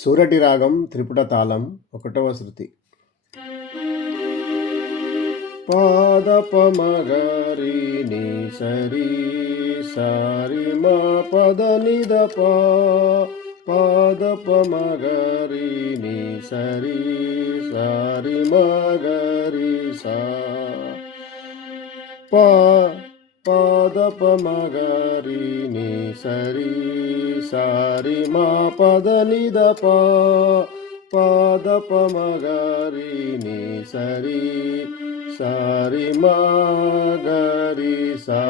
సూరటి రాగం త్రిపుట తాళం 1వ శృతి. పాదపమగరి ని సరి సారి మా పద నిద పా పాదపమగరి ని సరి సారి మగరి సా పా పాదపమగరి ని సరి సారి మా పద నిద పా పాదపమగరి ని సరి సారి మగరి సా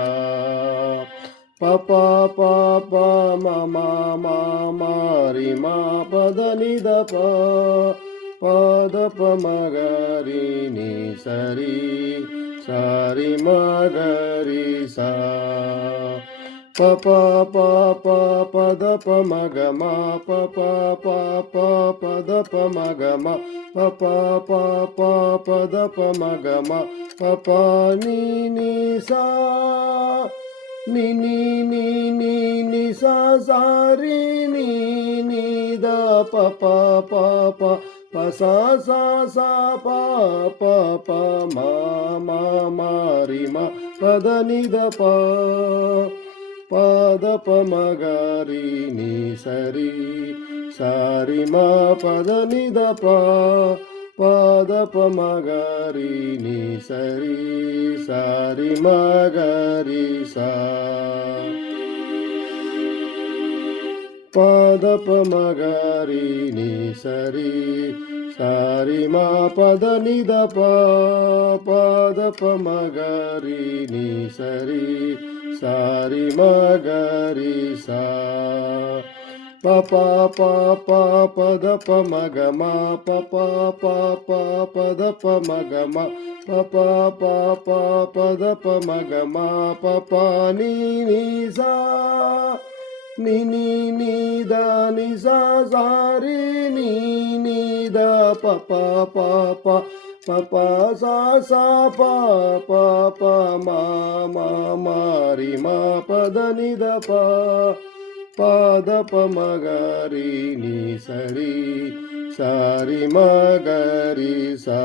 పప పప మమ మారి మా పద నిద పా పాదపమగరి ని సరి సారి మగరి సా పప పప పదప మగమ పప పప పదప మగమ పప పప పదప మగమ పప ని ని సా ని ని ని ని ని సా సారి ని ని ద పప పప ప సా సా సా ప ప ప మా మా మారి మా పద నిద ప పాదపమగరి ని సరి సారి మా పద నిద పా పాదపమగరి ని సరి సారి మగరి సా పాదపమగరి ని సరి సారి మా పద నిద పా పాదపమగరి ని సరి సారి మగరి సా పప పప పదప మగమ పప పప పదప మగమ పప పప పదప మగమ పప ని ని సా ని ని ని ద ని సా సారి ని ని ద పప పప పప సా సా ప ప ప మా మా మారి మా పద నిద ప పాదపమగరి ని సరి సారి మగరి సా